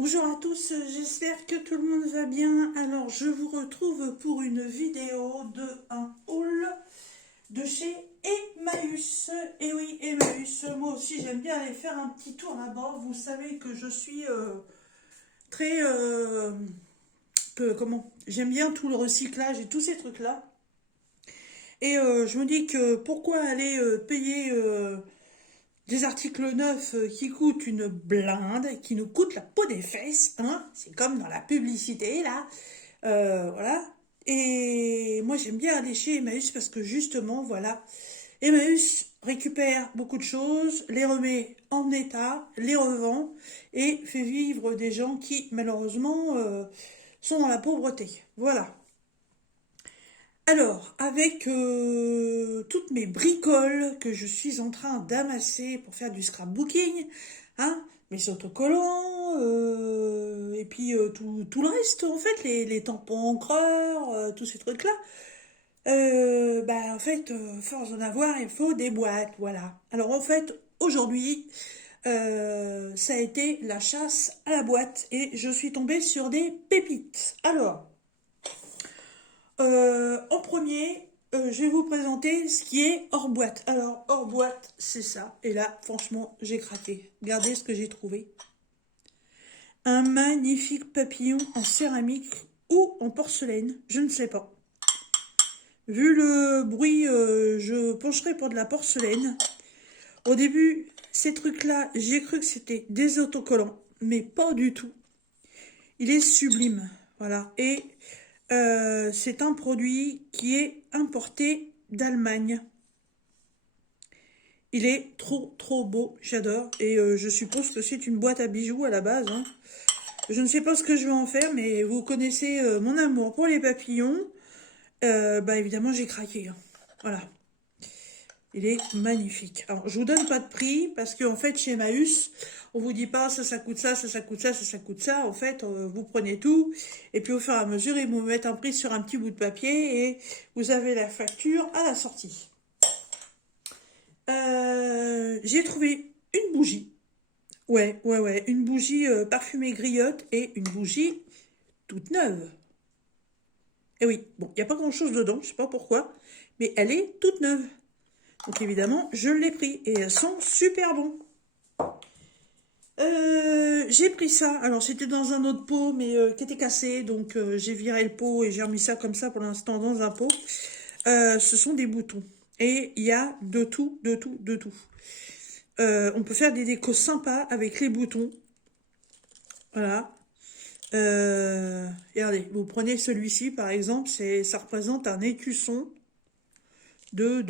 Bonjour à tous, j'espère que tout le monde va bien. Alors, je vous retrouve pour une vidéo de un haul de chez Emmaüs. Et oui, Emmaüs, moi aussi j'aime bien aller faire un petit tour là-bas. Vous savez que je suis très... comment? J'aime bien tout le recyclage et tous ces trucs-là. Et je me dis que pourquoi aller payer des articles neufs qui coûtent une blinde, qui nous coûtent la peau des fesses, hein, c'est comme dans la publicité là, voilà. Et moi j'aime bien aller chez Emmaüs parce que justement, voilà, Emmaüs récupère beaucoup de choses, les remet en état, les revend et fait vivre des gens qui malheureusement sont dans la pauvreté. Voilà. Alors, avec toutes mes bricoles que je suis en train d'amasser pour faire du scrapbooking, hein, mes autocollants, et puis tout le reste, en fait, les tampons encreurs, tous ces trucs-là, bah, en fait, force d'en avoir, il faut des boîtes, voilà. Alors, en fait, aujourd'hui, ça a été la chasse à la boîte et je suis tombée sur des pépites. Alors, en premier, je vais vous présenter ce qui est hors boîte. Alors, hors boîte, c'est ça. Et là, franchement, j'ai craqué. Regardez ce que j'ai trouvé. Un magnifique papillon en céramique ou en porcelaine, je ne sais pas. Vu le bruit, je pencherai pour de la porcelaine. Au début, ces trucs-là, j'ai cru que c'était des autocollants, mais pas du tout. Il est sublime, voilà. Et c'est un produit qui est importé d'Allemagne. Il est trop beau, j'adore. Et je suppose que c'est une boîte à bijoux à la base, hein. Je ne sais pas ce que je vais en faire, mais vous connaissez mon amour pour les papillons. Bah évidemment, j'ai craqué, hein. Voilà. Il est magnifique. Alors, je vous donne pas de prix parce qu'en fait, chez Emmaüs, on vous dit pas ça coûte ça, ça coûte ça, ça coûte ça. En fait, vous prenez tout et puis au fur et à mesure, ils vous mettent un prix sur un petit bout de papier et vous avez la facture à la sortie. J'ai trouvé une bougie. Ouais, une bougie parfumée griotte et une bougie toute neuve. Et oui, bon, il n'y a pas grand-chose dedans, je sais pas pourquoi, mais elle est toute neuve. Donc évidemment, je l'ai pris et elles sont super bons. J'ai pris ça, alors c'était dans un autre pot mais qui était cassé, donc j'ai viré le pot et j'ai remis ça comme ça pour l'instant dans un pot. Ce sont des boutons et il y a de tout, de tout, de tout. On peut faire des décos sympas avec les boutons. Voilà. Regardez, vous prenez celui-ci par exemple, ça représente un écusson de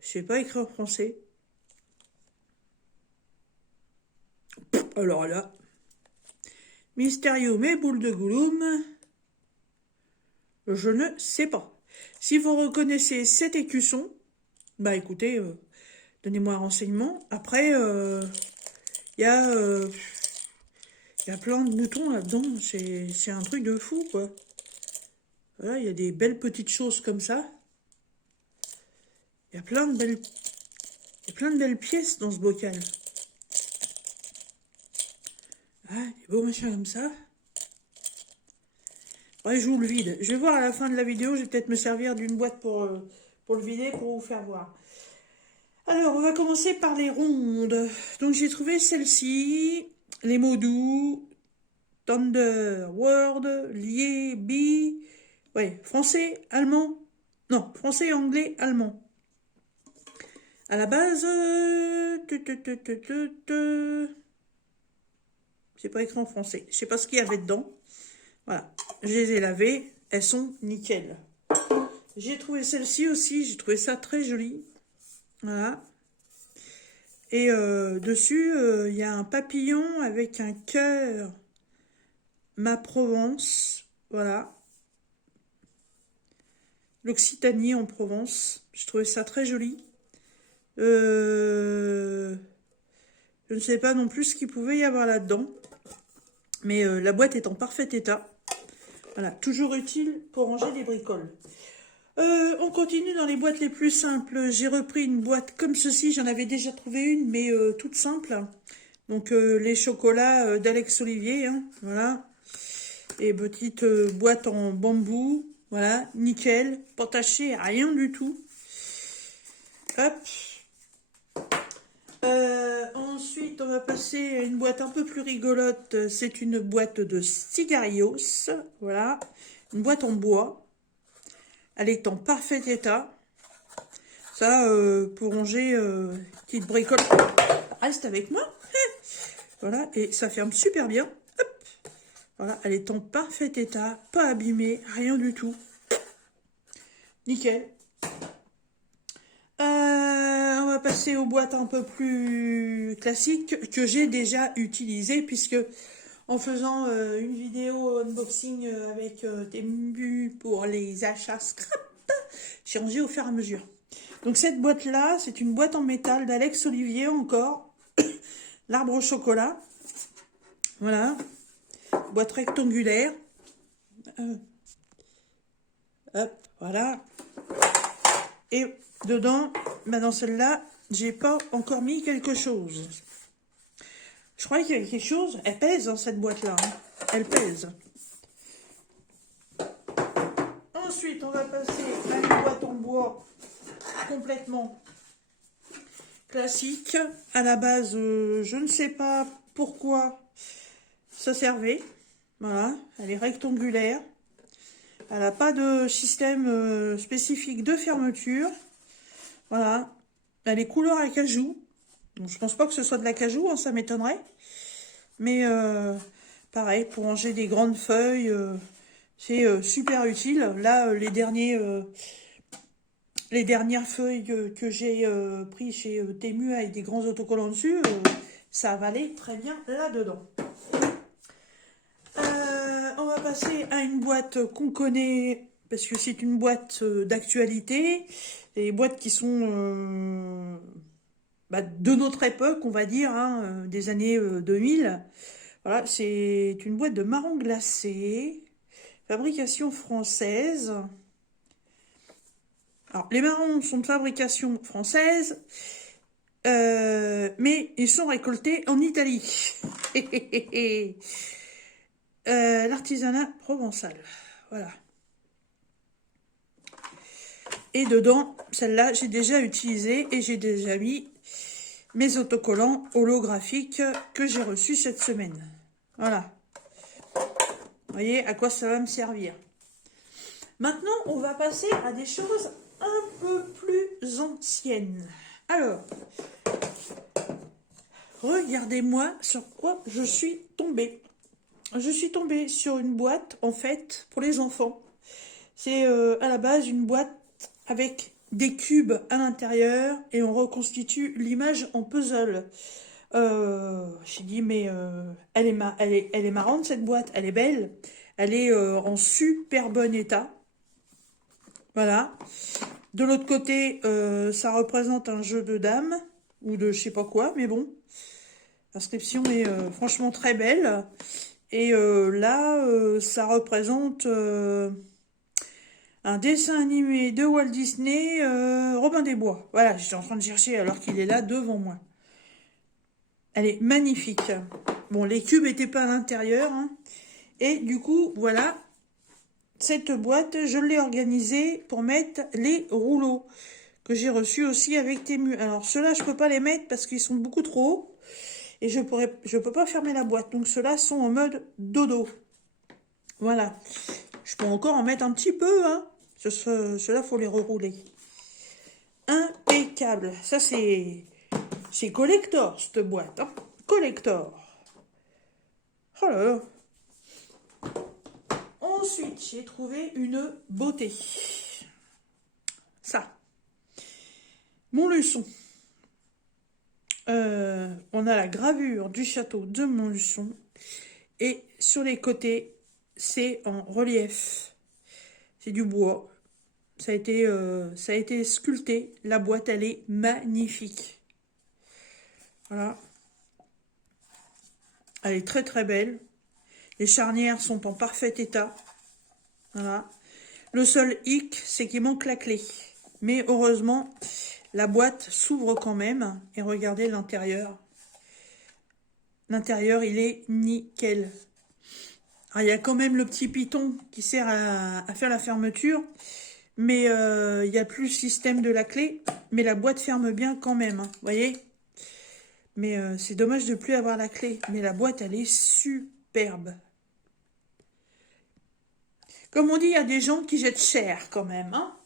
je sais pas écrire en français. Alors là, Mystérieux, mes boules de gouloum, je ne sais pas. Si vous reconnaissez cet écusson, bah écoutez, donnez-moi un renseignement. Après, il y a y a plein de boutons là-dedans. C'est un truc de fou, quoi. Voilà, il y a des belles petites choses comme ça. Il y a plein de belles pièces dans ce bocal. Ah, des beaux machins comme ça. Ouais, je vous le vide. Je vais voir à la fin de la vidéo, je vais peut-être me servir d'une boîte pour le vider, pour vous faire voir. Alors, on va commencer par les rondes. Donc, j'ai trouvé celle-ci, les mots doux, Thunder, Word, Lié, Bi. Ouais, français, allemand. Non, français, anglais, allemand. À la base, c'est pas écrit en français. Je sais pas ce qu'il y avait dedans. Voilà, je les ai lavées, elles sont nickel. J'ai trouvé celle-ci aussi, j'ai trouvé ça très joli. Voilà. Et dessus, il y a un papillon avec un cœur. Ma Provence, voilà. L'Occitanie en Provence. Je trouvais ça très joli. Je ne sais pas non plus ce qu'il pouvait y avoir là-dedans. Mais la boîte est en parfait état. Voilà, toujours utile pour ranger les bricoles. On continue dans les boîtes les plus simples. J'ai repris une boîte comme ceci. J'en avais déjà trouvé une, mais toute simple. Donc les chocolats d'Alex Olivier, hein, voilà. Et petite boîte en bambou, voilà, nickel, pas taché, rien du tout. Hop. Ensuite, on va passer à une boîte un peu plus rigolote. C'est une boîte de Cigarios, voilà, une boîte en bois. Elle est en parfait état. Ça, pour ranger petite bricole, reste avec moi. Voilà, et ça ferme super bien. Hop. Voilà, elle est en parfait état, pas abîmée, rien du tout. Nickel. On va passer aux boîtes un peu plus classiques que j'ai déjà utilisées, puisque en faisant une vidéo unboxing avec Temu pour les achats scrap, j'ai rangé au fur et à mesure. Donc cette boîte-là, c'est une boîte en métal d'Alex Olivier encore. L'arbre au chocolat. Voilà. Boîte rectangulaire. Hop, voilà. Et dedans, bah dans celle-là, j'ai pas encore mis quelque chose. Je croyais qu'il y avait quelque chose. Elle pèse dans cette boîte-là. Hein. Elle pèse. Ensuite, on va passer à une boîte en bois complètement classique. À la base, je ne sais pas pourquoi ça servait. Voilà, elle est rectangulaire. Elle n'a pas de système spécifique de fermeture. Voilà, elle est couleur à cajou. Donc, je pense pas que ce soit de la cajou, hein, ça m'étonnerait. Mais pareil, pour ranger des grandes feuilles, c'est super utile. Là, les dernières feuilles que j'ai pris chez Temu avec des grands autocollants dessus, ça va aller très bien là-dedans. On va passer à une boîte qu'on connaît, parce que c'est une boîte d'actualité. Des boîtes qui sont de notre époque, on va dire, hein, des années 2000. Voilà, c'est une boîte de marron glacé, fabrication française. Alors, les marrons sont de fabrication française, mais ils sont récoltés en Italie. L'artisanat provençal. Voilà. Et dedans, celle-là, j'ai déjà utilisé et j'ai déjà mis mes autocollants holographiques que j'ai reçus cette semaine. Voilà. Vous voyez à quoi ça va me servir. Maintenant, on va passer à des choses un peu plus anciennes. Alors, regardez-moi sur quoi je suis tombée. Je suis tombée sur une boîte, en fait, pour les enfants. C'est à la base une boîte avec des cubes à l'intérieur et on reconstitue l'image en puzzle. J'ai dit, mais elle est marrante cette boîte, elle est belle. Elle est en super bon état. Voilà. De l'autre côté, ça représente un jeu de dames ou de je sais pas quoi, mais bon. L'inscription est franchement très belle. Et là, ça représente un dessin animé de Walt Disney, Robin des Bois. Voilà, j'étais en train de chercher alors qu'il est là devant moi. Elle est magnifique. Bon, les cubes n'étaient pas à l'intérieur. Hein. Et du coup, voilà, cette boîte, je l'ai organisée pour mettre les rouleaux que j'ai reçus aussi avec Temu. Alors, ceux-là, je peux pas les mettre parce qu'ils sont beaucoup trop hauts. Et je peux pas fermer la boîte. Donc, ceux-là sont en mode dodo. Voilà. Je peux encore en mettre un petit peu, hein. Ceux-là, faut les rerouler. Impeccable. Ça, c'est collector, cette boîte. Hein. Collector. Oh là là. Ensuite, j'ai trouvé une beauté. Ça. Montluçon. On a la gravure du château de Montluçon. Et sur les côtés, c'est en relief. C'est du bois. Ça a été sculpté. La boîte, elle est magnifique. Voilà. Elle est très très belle. Les charnières sont en parfait état. Voilà. Le seul hic, c'est qu'il manque la clé. Mais heureusement, la boîte s'ouvre quand même. Et regardez l'intérieur. L'intérieur, il est nickel. Alors, il y a quand même le petit piton qui sert à faire la fermeture. Mais il n'y a plus le système de la clé. Mais la boîte ferme bien quand même. Vous voyez? Mais c'est dommage de ne plus avoir la clé. Mais la boîte, elle est superbe. Comme on dit, il y a des gens qui jettent cher quand même. Hein.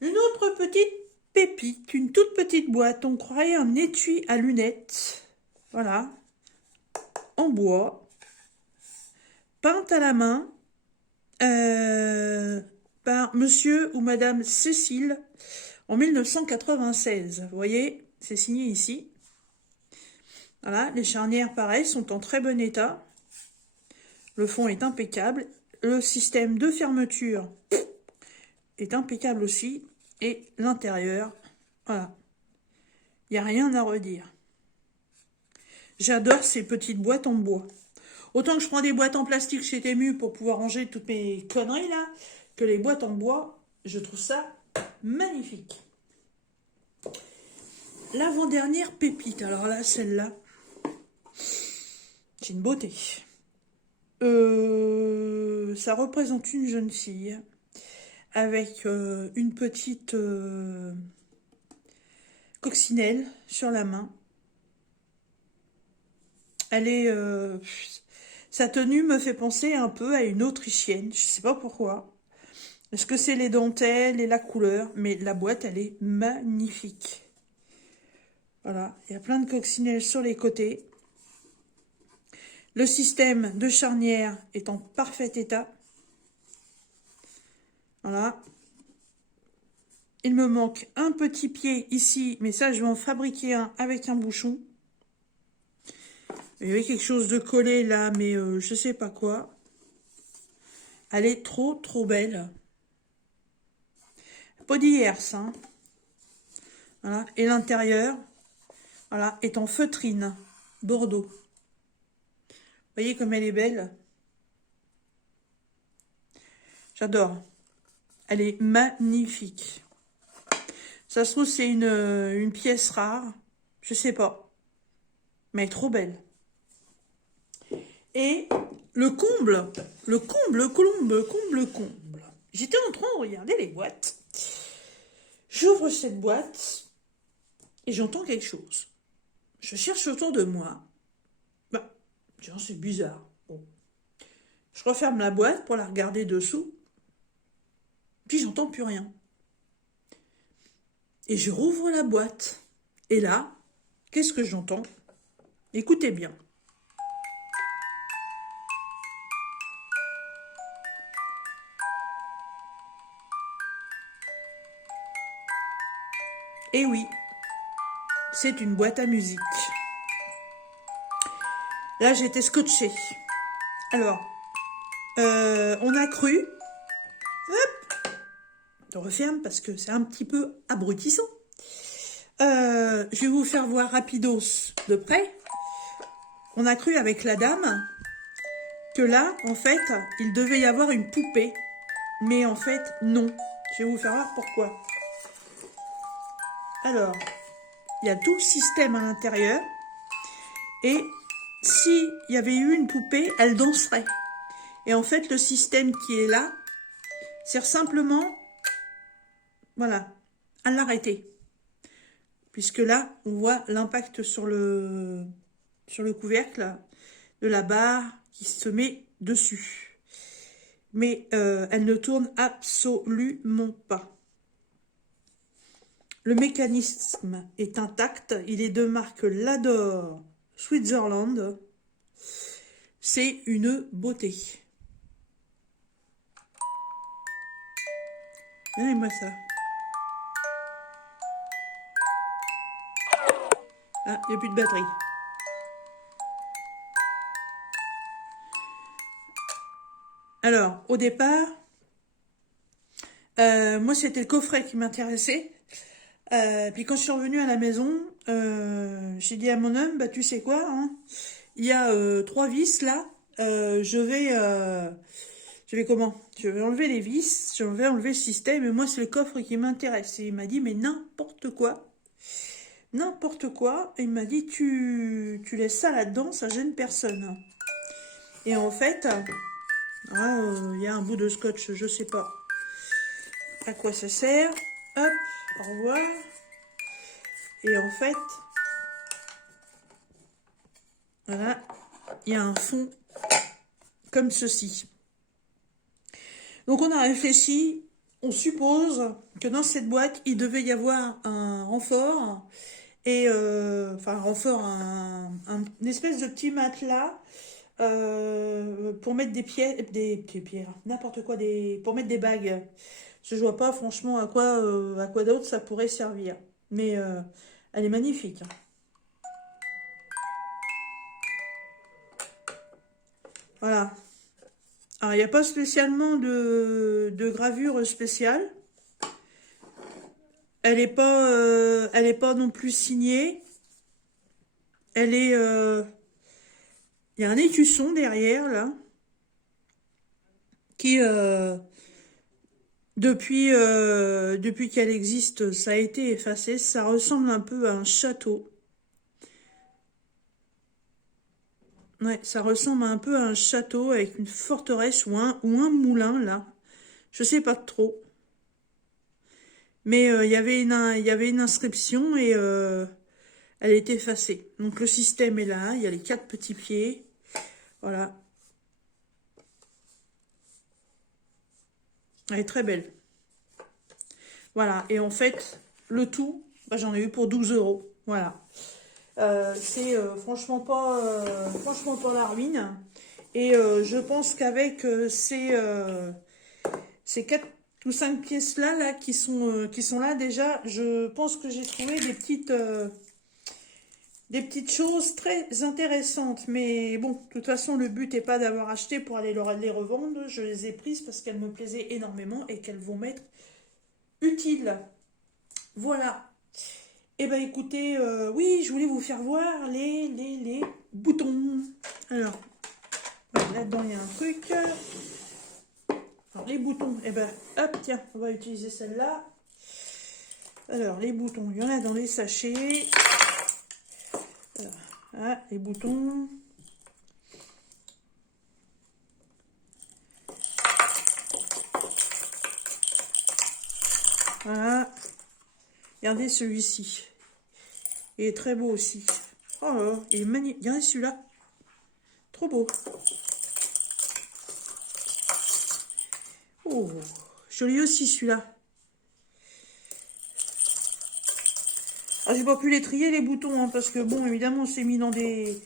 Une autre petite pépite, une toute petite boîte. On croirait un étui à lunettes. Voilà. En bois. Peinte à la main. Par monsieur ou madame Cécile en 1996. Vous voyez, c'est signé ici. Voilà, les charnières, pareil, sont en très bon état. Le fond est impeccable. Le système de fermeture est impeccable aussi. Et l'intérieur, voilà. Il n'y a rien à redire. J'adore ces petites boîtes en bois. Autant que je prends des boîtes en plastique chez Temu pour pouvoir ranger toutes mes conneries là, que les boîtes en bois, je trouve ça magnifique. L'avant-dernière pépite, alors là, celle-là, c'est une beauté. Ça représente une jeune fille avec une petite coccinelle sur la main. Elle est... sa tenue me fait penser un peu à une autrichienne, je sais pas pourquoi. Est-ce que c'est les dentelles et la couleur? Mais la boîte, elle est magnifique. Voilà, il y a plein de coccinelles sur les côtés. Le système de charnière est en parfait état. Voilà. Il me manque un petit pied ici, mais ça, je vais en fabriquer un avec un bouchon. Il y avait quelque chose de collé là, mais je sais pas quoi. Elle est trop, trop belle. Pas d'hier, ça. Hein. Voilà. Et l'intérieur, voilà, est en feutrine, bordeaux. Vous voyez comme elle est belle? J'adore. Elle est magnifique. Ça se trouve, c'est une pièce rare. Je sais pas. Mais elle est trop belle. Et le comble. J'étais en train de regarder les boîtes. J'ouvre cette boîte et j'entends quelque chose. Je cherche autour de moi. Bah, tiens, c'est bizarre. Bon. Je referme la boîte pour la regarder dessous. Puis j'entends plus rien. Et je rouvre la boîte. Et là, qu'est-ce que j'entends? Écoutez bien. Et oui, c'est une boîte à musique. Là, j'étais scotchée. Alors, on a cru... Hop, je referme parce que c'est un petit peu abrutissant. Je vais vous faire voir rapidos de près. On a cru avec la dame que là, en fait, il devait y avoir une poupée. Mais en fait, non. Je vais vous faire voir pourquoi. Alors, il y a tout le système à l'intérieur. Et s'il y avait eu une poupée, elle danserait. Et en fait, le système qui est là sert simplement, voilà, à l'arrêter. Puisque là, on voit l'impact sur le couvercle de la barre qui se met dessus. Mais elle ne tourne absolument pas. Le mécanisme est intact. Il est de marque Lador Switzerland. C'est une beauté. Regardez-moi ça. Ah, il n'y a plus de batterie. Alors, au départ, moi, c'était le coffret qui m'intéressait. Puis quand je suis revenue à la maison, j'ai dit à mon homme, bah tu sais quoi, hein, il y a 3 vis là, je Je vais comment? Je vais enlever les vis, je vais enlever le système, et moi, c'est le coffre qui m'intéresse. Et il m'a dit, mais n'importe quoi. N'importe quoi. Et il m'a dit, tu laisses ça là-dedans, ça gêne personne. Et en fait, il y a un bout de scotch, je sais pas à quoi ça sert. Hop, au revoir. Et en fait, voilà, il y a un fond comme ceci. Donc on a réfléchi, on suppose que dans cette boîte, il devait y avoir un renfort, et enfin un renfort, une espèce de petit matelas pour mettre des pierres, n'importe quoi, pour mettre des bagues. Je vois pas franchement à quoi d'autre ça pourrait servir. Mais elle est magnifique. Voilà. Alors, il n'y a pas spécialement de gravure spéciale. Elle est pas non plus signée. Elle est... il y a un écusson derrière, là, qui, depuis qu'elle existe, ça a été effacé. Ça ressemble un peu à un château. Ouais, ça ressemble un peu à un château avec une forteresse ou un moulin, là. Je sais pas trop. Mais il y avait une inscription et elle est effacée. Donc le système est là, il y a les 4 petits pieds. Voilà. Elle est très belle. Voilà, et en fait, le tout, bah, j'en ai eu pour 12 €. Voilà. C'est franchement pas la ruine. Et je pense qu'avec ces 4 ou 5 pièces là qui sont là déjà, je pense que j'ai trouvé des petites choses très intéressantes. Mais bon, de toute façon, le but n'est pas d'avoir acheté pour aller les revendre. Je les ai prises parce qu'elles me plaisaient énormément et qu'elles vont m'être utiles. Voilà. Eh ben écoutez, oui, je voulais vous faire voir les boutons. Alors, là-dedans, il y a un truc. Alors, les boutons, eh ben, hop, tiens, on va utiliser celle-là. Alors, les boutons, il y en a dans les sachets. Alors, ah, les boutons. Voilà. Regardez celui-ci. Il est très beau aussi. Oh là là, il est magnifique. Regardez celui-là. Trop beau. Oh, joli aussi celui-là. Ah, j'ai pas pu les trier les boutons, hein, parce que bon, évidemment, c'est mis dans des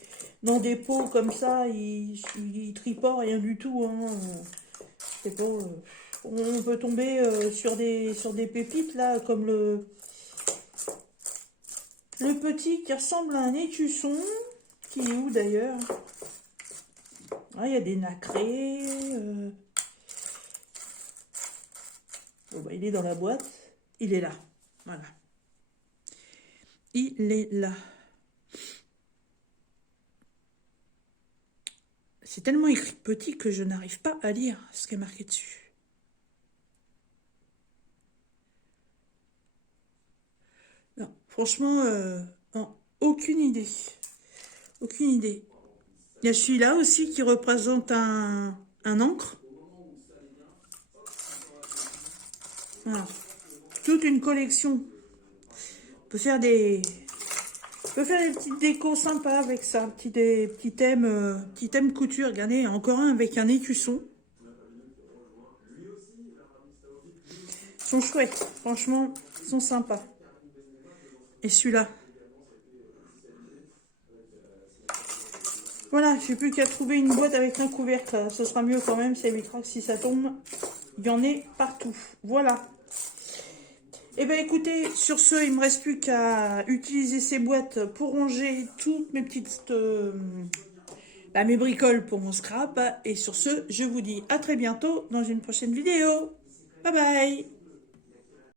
pots comme ça, il trient pas rien du tout. Hein. C'est pas, on peut tomber sur des pépites là, comme le petit qui ressemble à un écusson, qui est où d'ailleurs? Ah, il y a des nacrés. Bon, bah, il est dans la boîte. Il est là. Voilà. Il est là. C'est tellement écrit petit que je n'arrive pas à lire ce qui est marqué dessus. Non, franchement, non, aucune idée. Aucune idée. Il y a celui-là aussi qui représente un encre. Voilà. Toute une collection. On peut faire des petites décos sympas avec ça. Petits thèmes couture. Regardez, il y a encore un avec un écusson. Ils sont chouettes. Franchement, ils sont sympas. Et celui-là. Voilà, j'ai plus qu'à trouver une boîte avec un couvercle. Ce sera mieux quand même, ça évitera que si ça tombe, il y en ait partout. Voilà. Et bien écoutez, sur ce, il me reste plus qu'à utiliser ces boîtes pour ranger toutes mes petites... mes bricoles pour mon scrap. Et sur ce, je vous dis à très bientôt dans une prochaine vidéo. Bye bye.